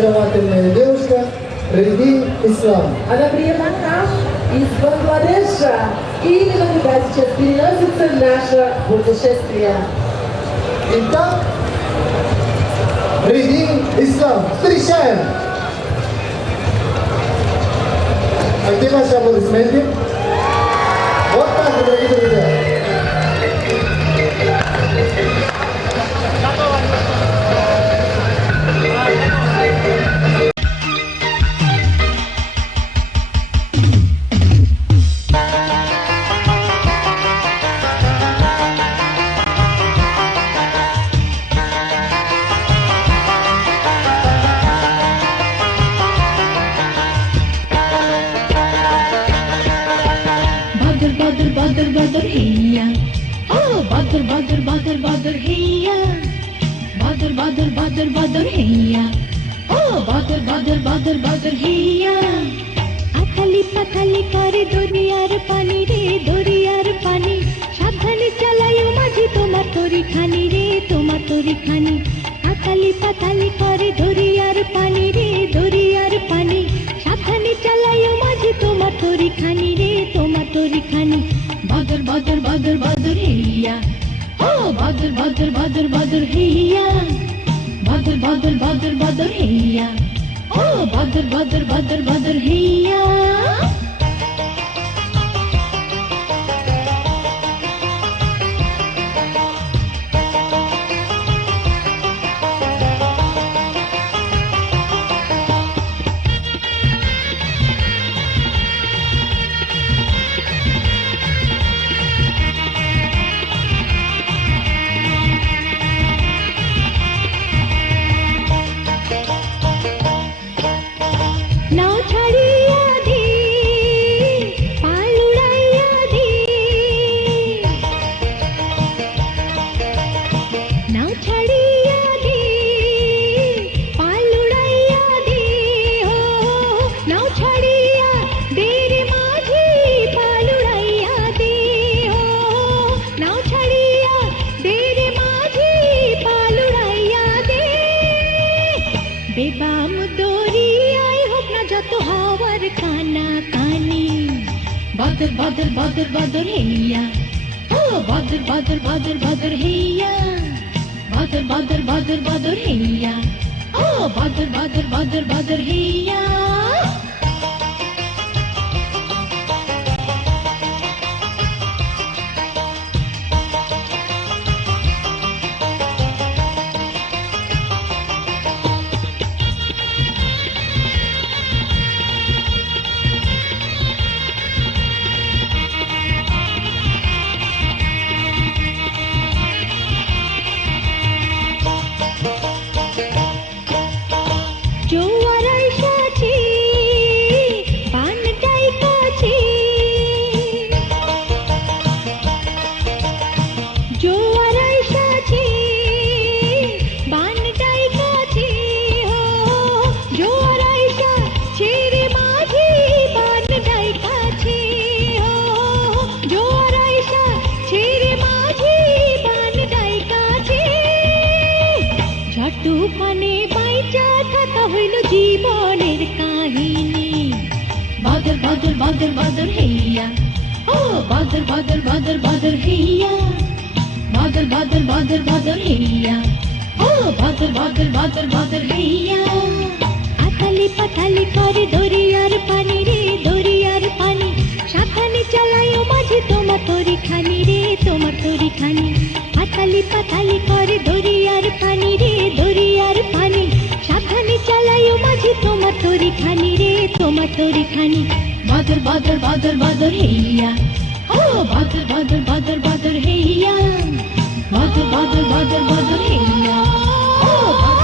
очаровательная девушка Редин Ислам. Она приехала к нам из Бангладеша. И именно туда сейчас переносится наше путешествие. Итак, Редин Ислам. Встречаем! А где ваши аплодисменты? Вот так, дорогие друзья. Badr hiya, oh badr badr badr badr hiya, badr badr badr badr hiya, oh badr badr badr badr hiya. Athali pathali kare doriyar pani re doriyar pani, সাবধানে চালায়ো মাঝি তোমার তরি খানি re তোমার তরি খানি. Athali pathali kare doriyar pani re doriyar pani, সাবধানে চালায়ো মাঝি তোমার তরি খানি re তোমার তরি খানি. Badr badr badr badr hiya, oh badr badr badr badr hiya, badr badr badr badr hiya, oh badr badr badr badr hiya. बेबाम दोरियाय होक ना जतो हावर काना कानी. Badr badr badr badr hiya, oh badr badr badr badr hiya, badr badr badr badr hiya, oh badr badr badr badr hiya. তুফানে বাইচা থাকা হইল জীবনের কাহিনী. Badr badr badr badr hiya, oh badr badr badr badr hiya, badr badr badr badr hiya, oh badr badr badr badr hiya. Athali pathali kare doriyar pani re doriyar pani, সাবধানে চালায়ো মাঝি তোমার তরি খানি re তোমার তরি খানি. Athali pathali kare doriyar pani re doriyar pani, সাবধানে চালায়ো মাঝি তোমার তরি খানি re তোমার তরি খানি. Badr badr badr badr hiya, oh badr badr badr badr hiya, badr badr badr badr hiya, oh badr